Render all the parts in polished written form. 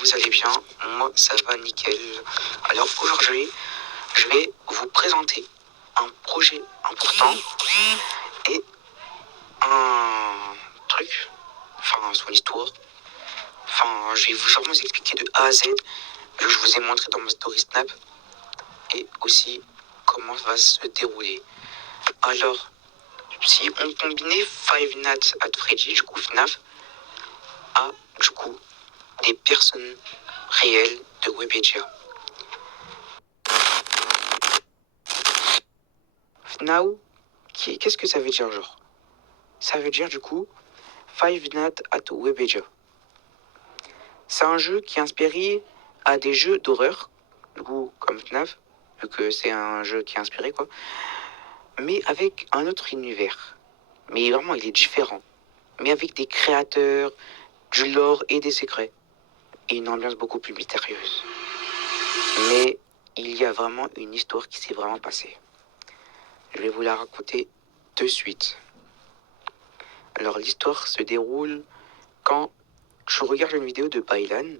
vous allez bien. Moi, ça va nickel. Alors aujourd'hui, je vais vous présenter un projet important et un truc, enfin son histoire. Enfin, je vais sûrement vous expliquer de A à Z, que je vous ai montré dans ma story Snap, et aussi comment va se dérouler. Alors, si on combinait Five Nights at Freddy, du coup FNAF, à du coup des personnes réelles de Webedia. Now, qu'est-ce que ça veut dire, genre? Ça veut dire, du coup, Five Nights at Webedia. C'est un jeu qui est inspiré à des jeux d'horreur, du coup, comme FNAF, vu que c'est un jeu qui est inspiré, quoi, mais avec un autre univers. Mais vraiment, il est différent. Mais avec des créateurs, du lore et des secrets. Et une ambiance beaucoup plus mystérieuse. Mais il y a vraiment une histoire qui s'est vraiment passée. Je vais vous la raconter de suite. Alors l'histoire se déroule quand tu regardes une vidéo de Bailan,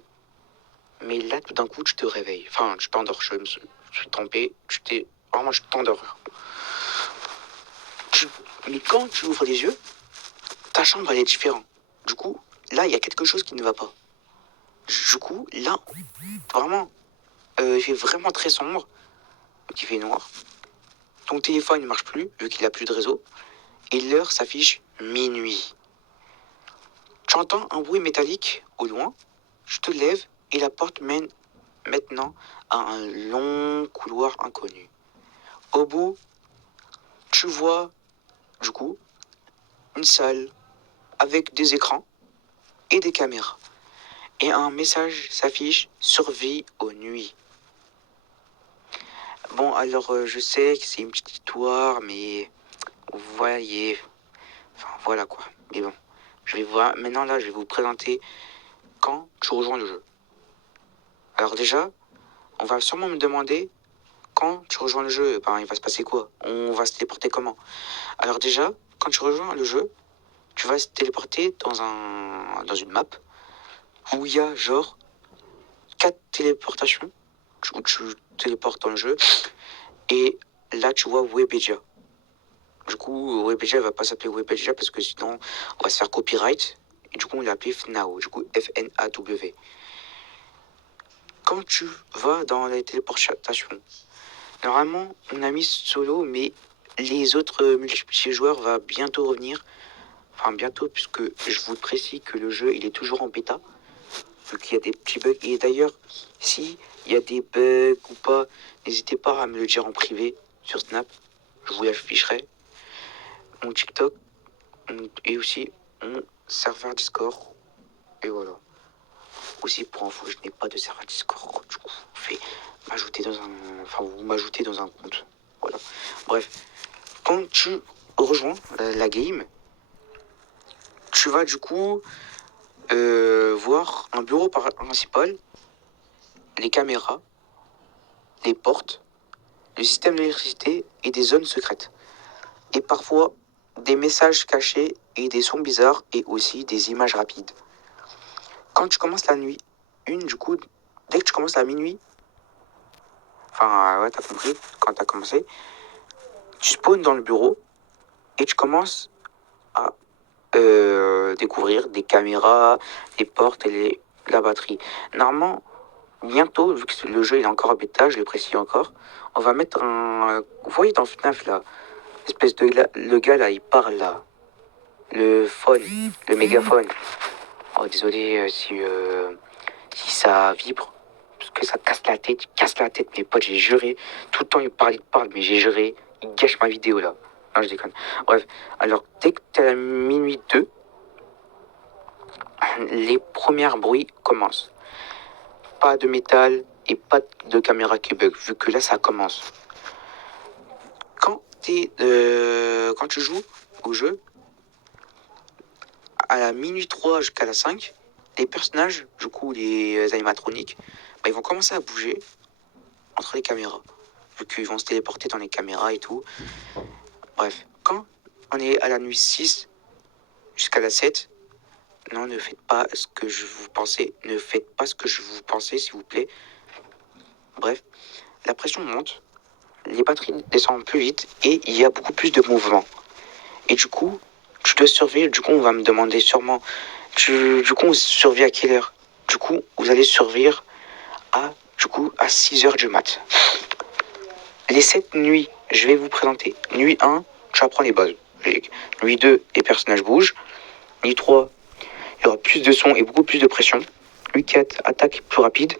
mais là tout d'un coup tu te réveilles. Enfin, tu t'endors, je suis trompé, vraiment je t'endors. Mais quand tu ouvres les yeux, ta chambre elle est différente. Du coup, là il y a quelque chose qui ne va pas. Du coup, là, vraiment, il fait vraiment très sombre, donc il fait noir. Ton téléphone ne marche plus, vu qu'il n'a plus de réseau, et l'heure s'affiche minuit. Tu entends un bruit métallique au loin, tu te lèves et la porte mène maintenant à un long couloir inconnu. Au bout, tu vois, du coup, une salle avec des écrans et des caméras. Et un message s'affiche: survie aux nuits. Bon, alors je sais que c'est une petite histoire, mais vous voyez, enfin voilà quoi. Mais bon, je vais voir. Maintenant là, je vais vous présenter quand tu rejoins le jeu. Alors déjà, on va sûrement me demander quand tu rejoins le jeu, ben, il va se passer quoi? On va se téléporter comment? Alors déjà, quand tu rejoins le jeu, tu vas se téléporter dans une map où il y a genre 4 téléportations où tu téléportes dans le jeu et là tu vois Webedia. Du coup, Webedia va pas s'appeler Webedia parce que sinon on va se faire copyright et du coup on l'a appelé FNAW, du coup FNAW. Quand tu vas dans les téléportations, normalement on a mis solo mais les autres multijoueurs vont bientôt revenir. Enfin bientôt puisque je vous précise que le jeu il est toujours en bêta. Vu qu'il y a des petits bugs. Et d'ailleurs, si il y a des bugs ou pas, n'hésitez pas à me le dire en privé sur Snap. Je vous l'afficherai. Mon TikTok et aussi mon serveur Discord. Et voilà. Aussi pour info, je n'ai pas de serveur Discord. Du coup, vous m'ajoutez dans un compte. Voilà. Bref, quand tu rejoins la game, tu vas du coup voir un bureau principal, les caméras, les portes, le système d'électricité et des zones secrètes. Et parfois des messages cachés et des sons bizarres et aussi des images rapides. Quand tu commences la nuit, du coup, dès que tu commences à minuit, enfin ouais t'as compris, quand t'as commencé, tu spawns dans le bureau et tu commences à découvrir des caméras, les portes et la batterie. Normalement, bientôt, vu que le jeu il est encore en bêta, je le précise encore, on va mettre un... Vous voyez dans FNAF là, espèce de... Le gars là, il parle là. Le phone, le mégaphone. Oh désolé si ça vibre, parce que ça il casse la tête, mes potes, j'ai juré. Tout le temps il parle, mais j'ai juré, il gâche ma vidéo là. Non, je déconne. Bref, alors dès que t'es à minuit 2, les premiers bruits commencent. Pas de métal et pas de caméra qui bug, vu que là ça commence. Quand tu joues au jeu, à la minuit 3 jusqu'à la 5, les personnages, du coup les animatroniques, bah, ils vont commencer à bouger entre les caméras. Vu qu'ils vont se téléporter dans les caméras et tout. Bref, quand on est à la nuit 6 jusqu'à la 7, Non, ne faites pas ce que je vous pensez. Ne faites pas ce que je vous pensez, s'il vous plaît. Bref, la pression monte, les batteries descendent plus vite et il y a beaucoup plus de mouvement. Et du coup, tu dois surveiller. Du coup, on va me demander sûrement, du coup, on surveille à quelle heure? Du coup, vous allez surveiller à 6 heures du mat. Les 7 nuits, je vais vous présenter. Nuit 1, tu apprends les bases. Nuit 2, les personnages bougent. Nuit 3, il y aura plus de son et beaucoup plus de pression. Nuit 4, attaque plus rapide.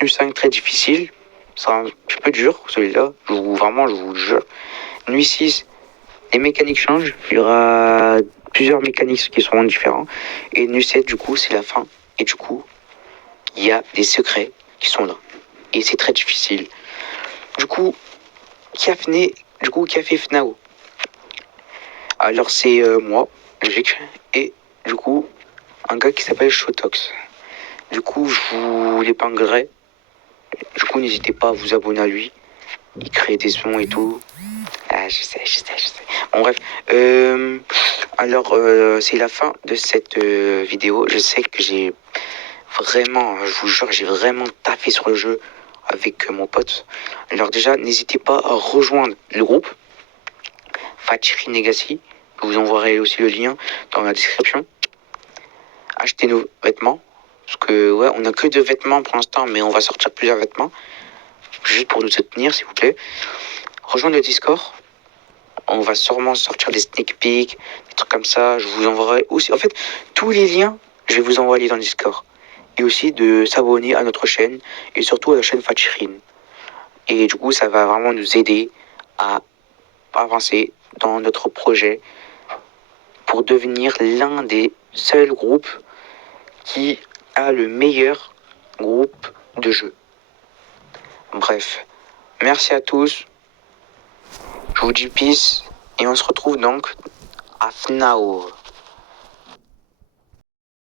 Nuit 5, très difficile. C'est un petit peu dur, celui-là. Je vous le jure. Nuit 6, les mécaniques changent. Il y aura plusieurs mécaniques qui seront différents. Et nuit 7, du coup, c'est la fin. Et du coup, il y a des secrets qui sont là. Et c'est très difficile. Du coup, qui a fait FNAO? Alors, c'est moi, logique. Et du coup, un gars qui s'appelle Shotox. Du coup, je vous l'épinglerai. Du coup, n'hésitez pas à vous abonner à lui. Il crée des sons et tout. Ah, je sais. Bon, bref. C'est la fin de cette vidéo. Je sais que j'ai vraiment, je vous jure, j'ai vraiment taffé sur le jeu avec mon pote. Alors déjà, n'hésitez pas à rejoindre le groupe Fatiri Legacy. Je vous enverrai aussi le lien dans la description. Achetez nos vêtements. Parce que, ouais, on n'a que 2 vêtements pour l'instant, mais on va sortir plusieurs vêtements. Juste pour nous soutenir, s'il vous plaît. Rejoindre le Discord. On va sûrement sortir des sneak peeks, des trucs comme ça. Je vous enverrai aussi. En fait, tous les liens, je vais vous envoyer dans le Discord. Et aussi de s'abonner à notre chaîne et surtout à la chaîne Fachirin. Et du coup, ça va vraiment nous aider à avancer dans notre projet pour devenir l'un des seuls groupes qui a le meilleur groupe de jeu. Bref, merci à tous. Je vous dis peace et on se retrouve donc à FNAO.